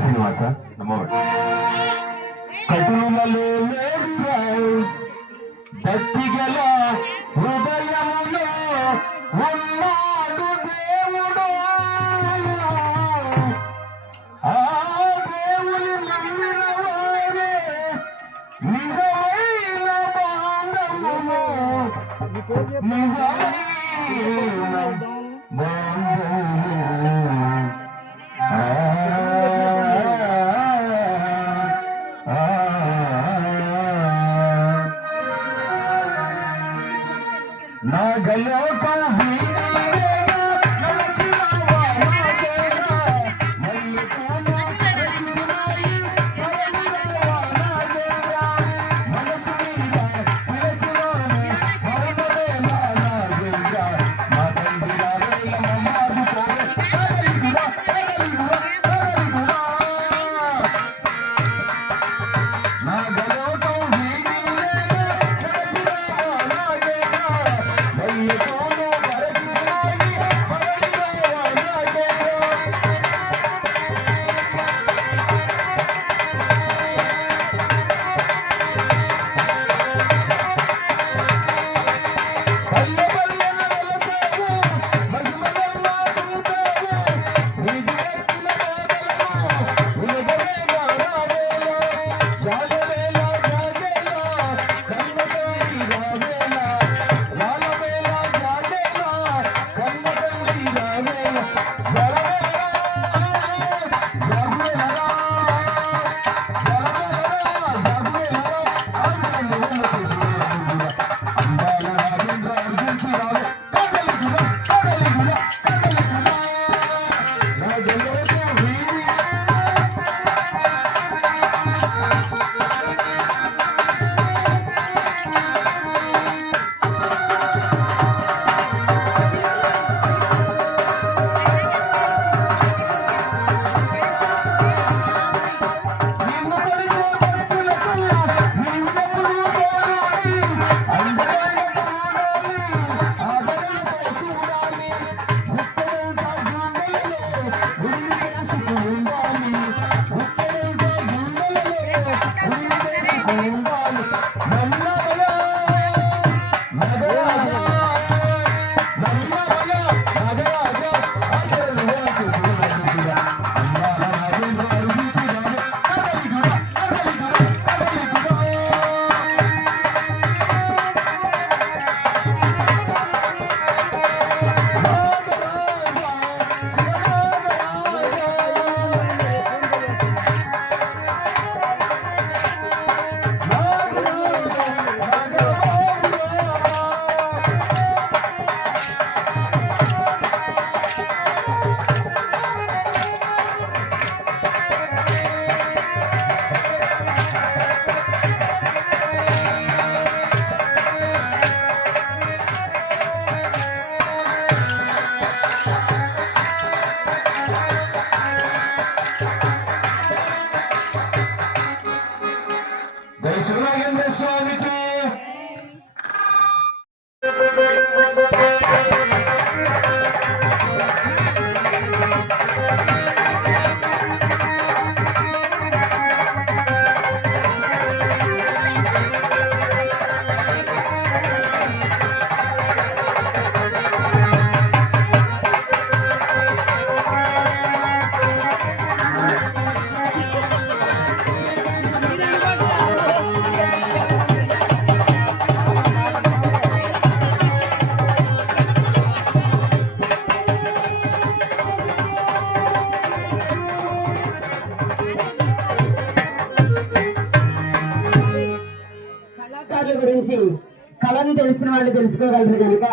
శ్రీనివాస నమ్మోడు కటులలో భక్తి గల హృదయములో ఉన్నాడు దేవుడు. ఆ దేవుని నమ్మిన వారే నిజమైన బాంధములు, నిజమైన బాంధములు. నాగలోకం వీణేగా నడచినావా నాదేగా, మల్లిపూలు కరిగినాయి కరగినావా నాదేగా, మనసు మీద పిలచినాని మరమలేలా నాదేగా, మా తండ్రి రావేల మమ్మాది పోవే కదలిగురా కదలిగురా కదలిగురా. నాగలోకం వీణేగా నడచినావా నాదేగా, మల్లిపూలు కరిగినాయి కరగినావా నాదేగా. పల్లె పల్లెన వెలసావు మహిమలెల్లా చూపావు, నీకు ఎత్తిన బాధలను ఉలగవేగా రావేలా, జాగవేలా జాగేలా కన్నతండ్రి రావేలా, లాలవేలా జాగేలా కన్నతండ్రి రావేలా, జరవేలా జాగవేలా జాగవేలా ఆశలు చేసేవాడు అందాల రాజేంద్ర అర్జున్ రావు కదలిగురా కదలిగురా కదలిగురా. నాగలోకం వీణి నిన్ను కలిసే భక్తులకు నీవెప్పుడు తోడాలి, అందమైన చూడాలి, ఆదరణతో చూడాలి, ముత్తడంతా గుండెలలో ఉరిమి వేసుకు ఉండాలి, ముత్తడంతా గుండెలలో ఉరిమి వేసుకు ఉండాలి. నల్లవయా నగరాజా నల్లవయా నగరాజా ఆశలు చేసేవాడు అందాల రాజేంద్ర అర్జున్ రావు కదలిగురా కదలిగురా కదలిగురా. జై శివనాగేంద్ర స్వామికి. కళాకారుల గురించి కళను తెలిసిన వాళ్ళు తెలుసుకోగలరు కనుక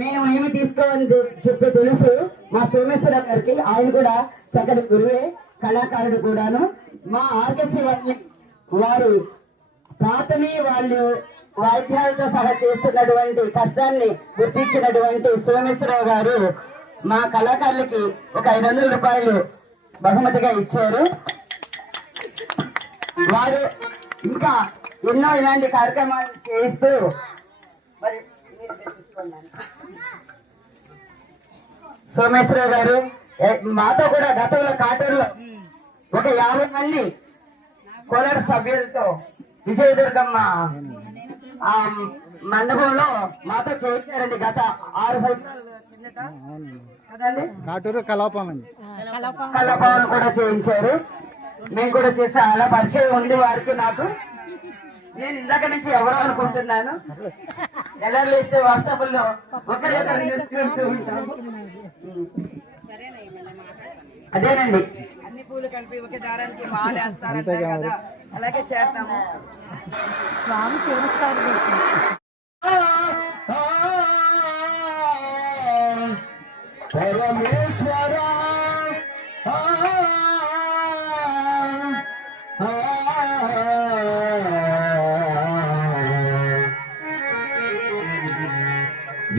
మేము ఏమి తీసుకోవాలని చెప్పి తెలుసు మా సోమేశ్వర గారికి. ఆయన కూడా చక్కటి గురువే, కళాకారుడు కూడాను. మా ఆర్కెస్ట్రా వారు పాటని వాళ్ళు వాయిద్యాలతో సహా చేస్తున్నటువంటి కష్టాన్ని గుర్తించినటువంటి సోమేశ్వరరావు గారు మా కళాకారులకి ఒక 500 రూపాయలు బహుమతిగా ఇచ్చారు. వారు ఇంకా ఎన్నో ఇలాంటి కార్యక్రమాలు చేస్తూ మరి సోమేశ్వరరావు గారు మాతో కూడా గతంలో కాటూరులో ఒక 50 మంది కోలాట సభ్యులతో విజయదుర్గమ్మ ఆ మండపంలో మాతో చేయించారండి గత 6 సంవత్సరాల కిందట కదండి. కళాపాలను కూడా చేయించారు. మేము కూడా చేస్తే అలా పరిచయం ఉంది వారికి నాకు. నేను ఇందాక నుంచి ఎవరో అనుకుంటున్నాను. ఎలా లేస్తే వాట్సాప్ లో ఒకరికొకరు చూసుకుంటూ ఉంటాను. అదేనండి, అన్ని పూలు కలిపి ఒకే దారానికి మాలేస్తారంట కదా, అలాగే చేస్తాము. స్వామి చేస్తారు. పరమేశ్వర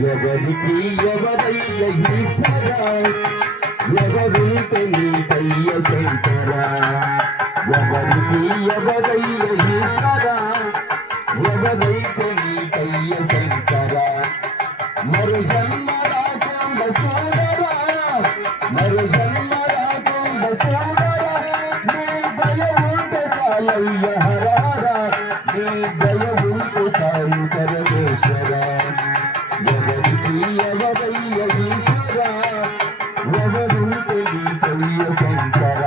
ఎవరికి ఎవరయ్య ఈశ్వర, ఎవరికి నీకయ్య శంకర, ఎవరికి ఎవరయ్య ఈశ్వర, ఎవరైతే నీకయ్య శంకర. మరు జన్మరాకుండా చూడరా, మరు జన్మరాకుండా చూడరా, నీ దయ ఉంటే చాలయ్య హరారా, నీ దయ ఉంటే చాలు పరమేశ్వర. ఎవరికి ఎవరయ్య ఈశ్వర, ఎవరుంటే నీకయ్య శంకర.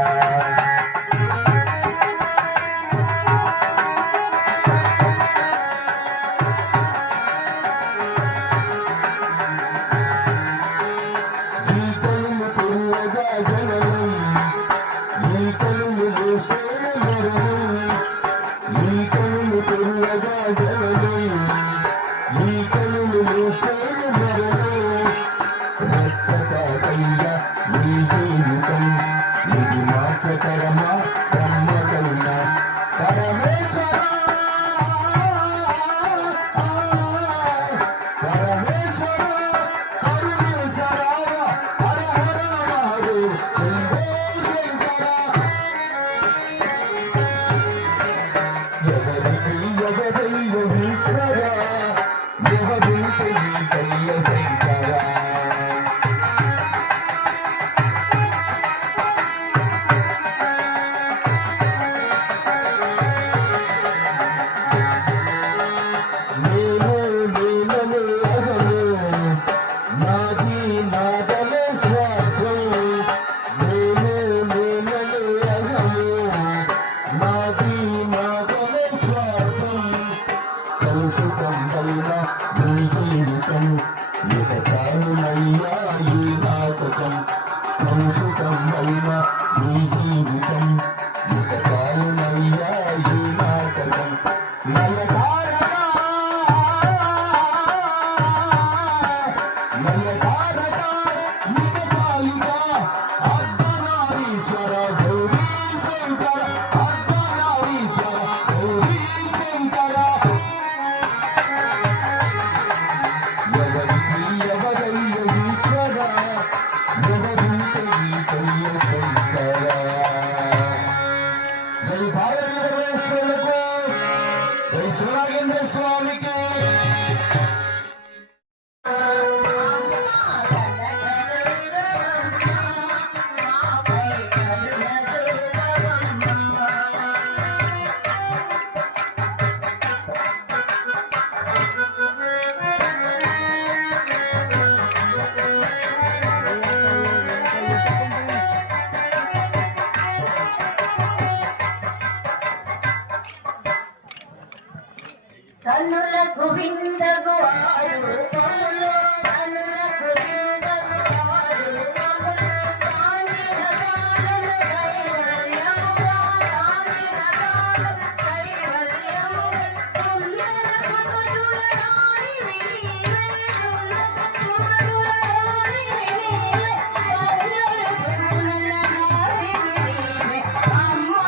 కన్నులకు విందగు ఆడు కన్నులు, కన్నులకు విందగు ఆడు కన్నులు, కాంతిన కాలము కైవల్యముగా, కాంతిన కాలము కైవల్యముగా, సుందర కుమరుల రాణివి నీవే, సుందర కుమరుల రాణివి నీవే, కన్నుల కుమరుల రాణివి నీవే, అమ్మా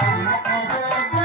కనకదుర్గమ్మ.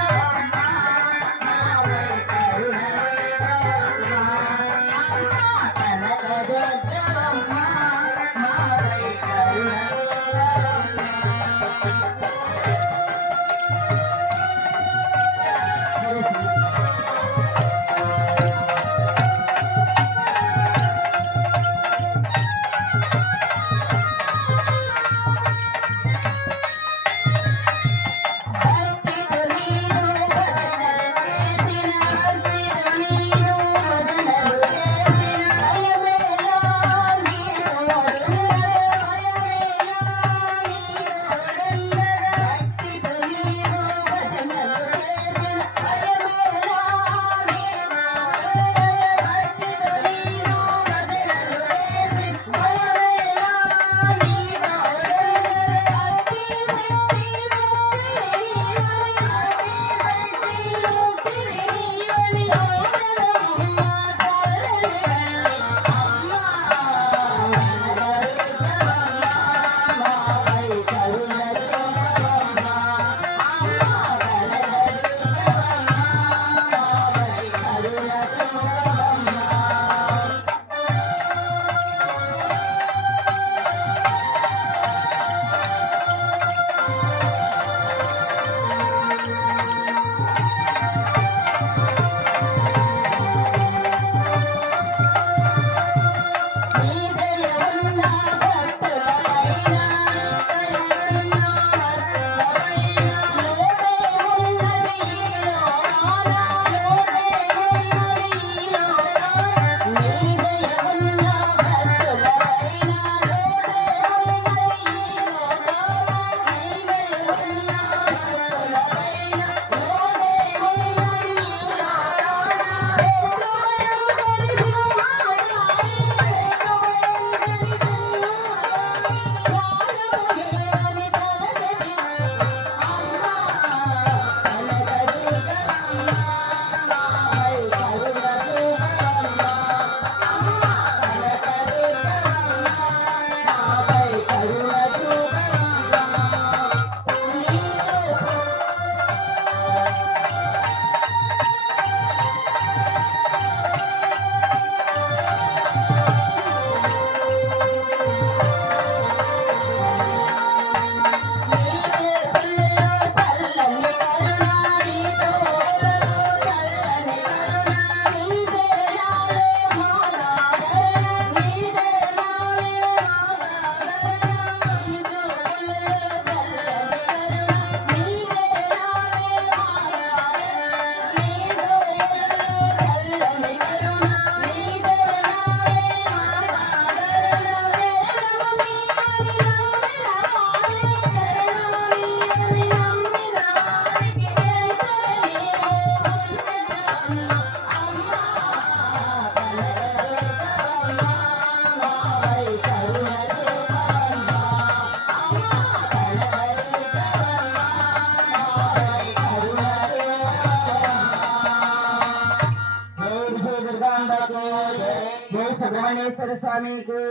జ్ఞానేశ్వర స్వామికి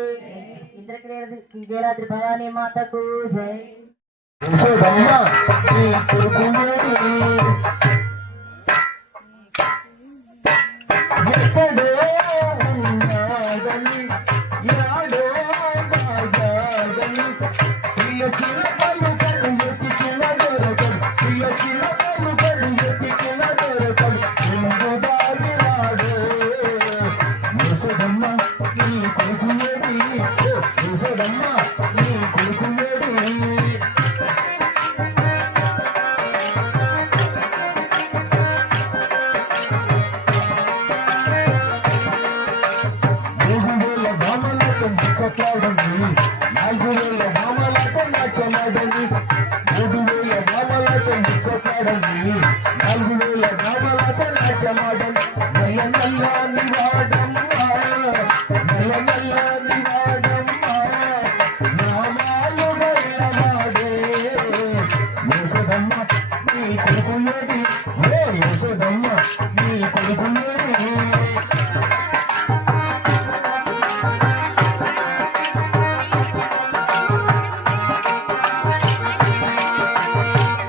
ఇంద్రకీలాద్రి భవానీ మాతకు జై. యశోదమ్మ నీ కొడుకులేడి ఎక్కడో ఉన్నాడని యాడో దాగాడని ప్రియ చిలకలు కలు ఎతికిన దొరకలు ప్రియ చిలకలు కలు ఎతికిన దొరకలు ఎందు దాగినాడో. యశోదమ్మ నీ కొడుకులేడి యశోదమ్మ నీ కొడుకులేడి యశోదమ్మ నీ కొడుకులేడి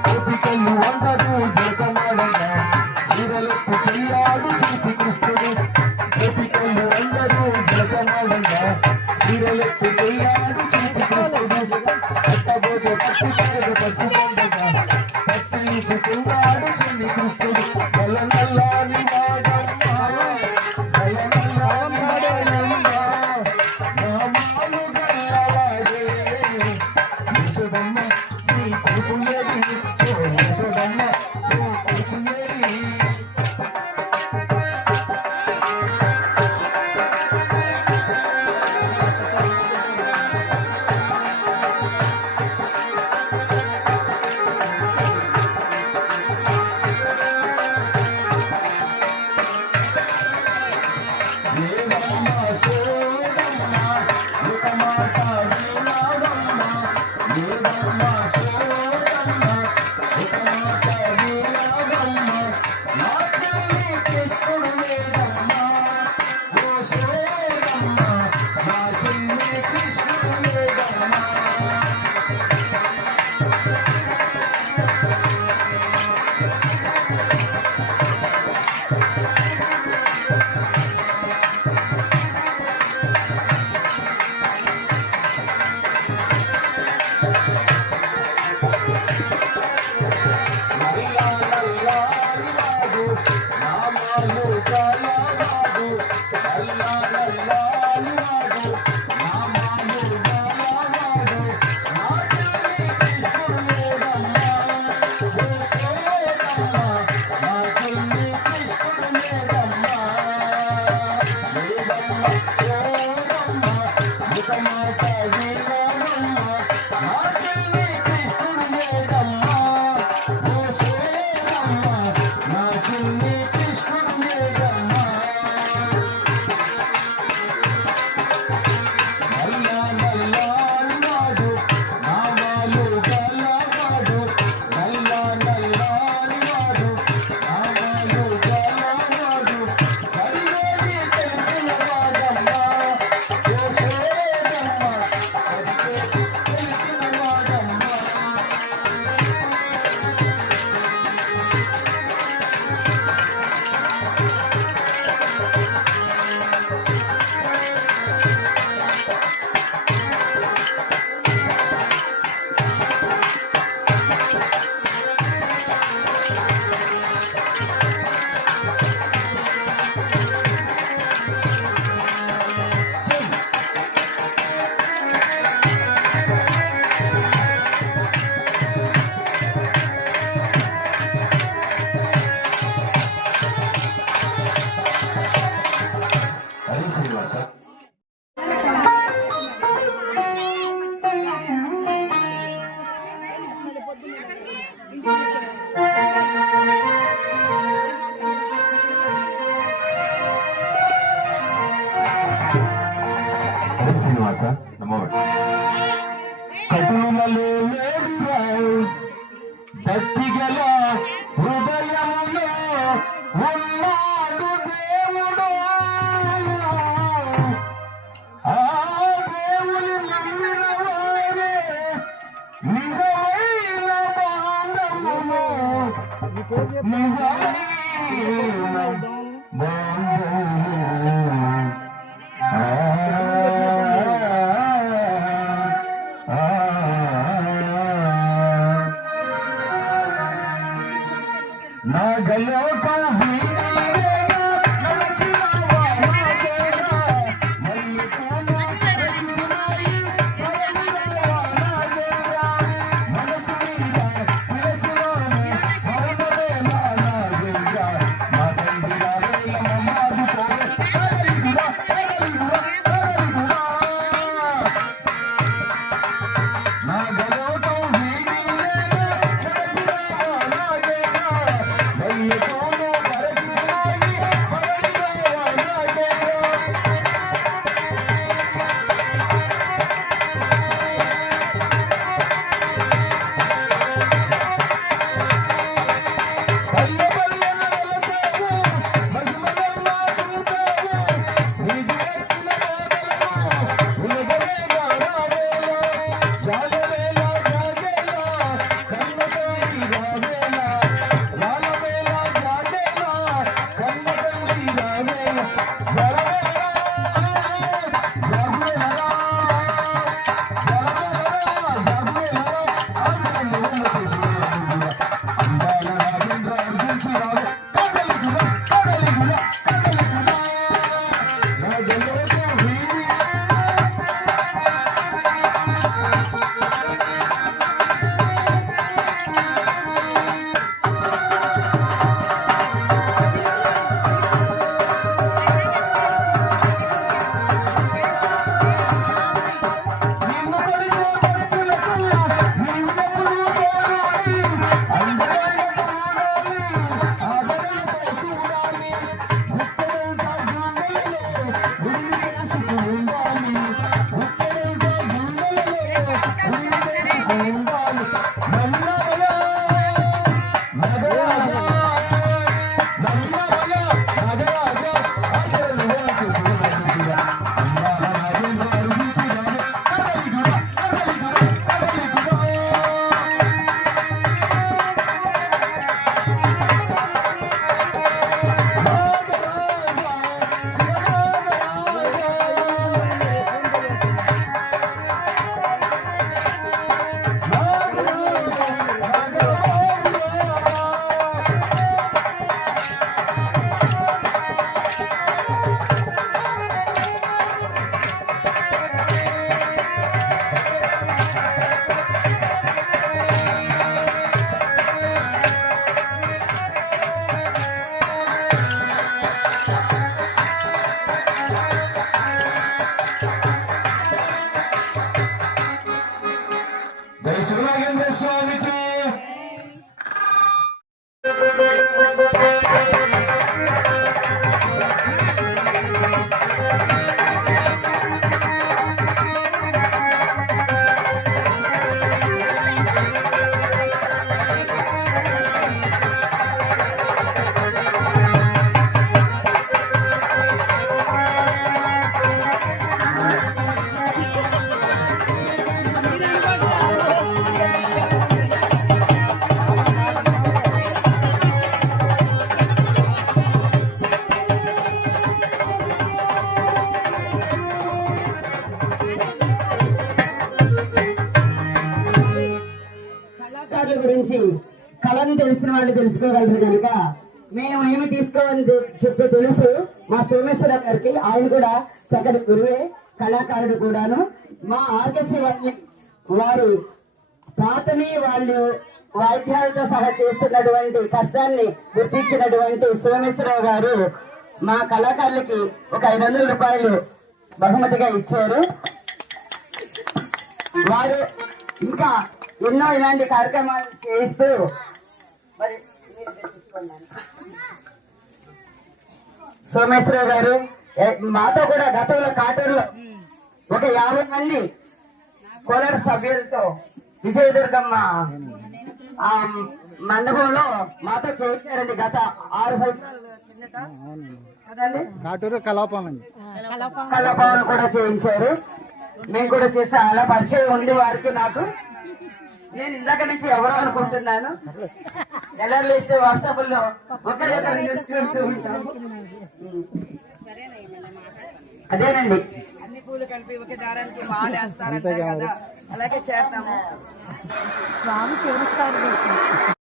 గోపికలు అందరూ జగమాడంగా చీరలెత్తి పెళ్ళాడు చీపి కృష్ణుడు. గోపికలు అందరూ జగమాడంగా చీరలెత్తి పెళ్ళాడు చీపి కృష్ణుడు. పట్టబోతే పట్టుకుండగా పట్టించుకున్నాడు చిన్ని కృష్ణుడు. నల్ల నల్లాని వాడమ్మ నల్ల నల్లాని వాడమ్మ నామాలు గల్లవాడే. యశోదమ్మ నీ కొడుకులేడి యశోదమ్మ నీ కొడుకులేడి. దేవమ్మ సోదమ్మ ఒక మాట వినావమ్మ. దేవమ్మ సోదమ్మ ఒక మాట వినావమ్మ. నా చెల్లి కృష్ణుడు లేదమ్మ ఓ సోదమ్మ నా చెల్లి కృష్ణుడు లేదమ్మ. నల్ల నల్లాని వాడు నామాలు గలవాడు. నల్ల నల్లాని వాడు నామాలు గలవాడు. నా చెల్లి కృష్ణుడు లేదమ్మ ఓ సోదమ్మ నా చెల్లి కృష్ణుడు లేదమ్మ. లేదమ్మ సోదమ్మ ఒక మాట వినావమ్మ. నా చెల్లి కృష్ణుడు లేదమ్మ ఓ సోదమ్మ నా చెల్లి కృష్ణుడు లేదమ్మ. నల్ల నల్లాని వాడు నామాలు గలవాడు. నల్ల నల్లాని వాడు నామాలు గలవాడు. కరివేది తెలిసిన వాడమ్మ ఓ సోదమ్మ కరివేది తెలిసిన వాడమ్మ. హరి శ్రీనివాస హరి శ్రీనివాస నమో. కటులలో నేర్పావు భక్తి గల హృదయములో ఉన్నాడు దేవుడు. నాగలోక శివనాగేంద్ర స్వామికి కళాకారుల గురించి కళను తెలిసిన వాళ్ళు తెలుసుకోగలరు కనుక మేము ఏమి తీసుకోవాలని చెప్పి తెలుసు మా సోమేశ్వర గారికి. ఆయన కూడా చక్కటి గురువే, కళాకారుడు కూడాను. మా ఆర్కెస్ట్రా వారు పాటని వాళ్ళు వాయిద్యాలతో సహా చేస్తున్నటువంటి కష్టాన్ని గుర్తించినటువంటి సోమేశ్వరరావు గారు మా కళాకారులకి ఒక 500 రూపాయలు బహుమతిగా ఇచ్చారు. వారు ఇంకా ఎన్నో ఇలాంటి కార్యక్రమాలు చేస్తూ మరి సోమేశ్వరరావు గారు మాతో కూడా గతంలో కాటూరులో ఒక 50 మంది కోలార సభ్యులతో విజయదుర్గమ్మ ఆ మండపంలో మాతో చేయించారండి. గత 6 సంవత్సరాల కాటూరు కళాపాలెం కళాభవన్ కూడా చేయించారు. మేము కూడా చేస్తే అలా పరిచయం ఉంది వారికి నాకు. నేను ఇందాక నుంచి ఎవరో అనుకుంటున్నాను. ఎల్లర్లు వేస్తే వాట్సాప్ లో ఒకరికొకరు చూసుకుంటూ ఉంటాము. అదేనండి, అన్ని పూలు కలిపి ఒకే దారానికి మాలేస్తారంట కదా, అలాగే చేస్తాము. స్వామి చేస్తారు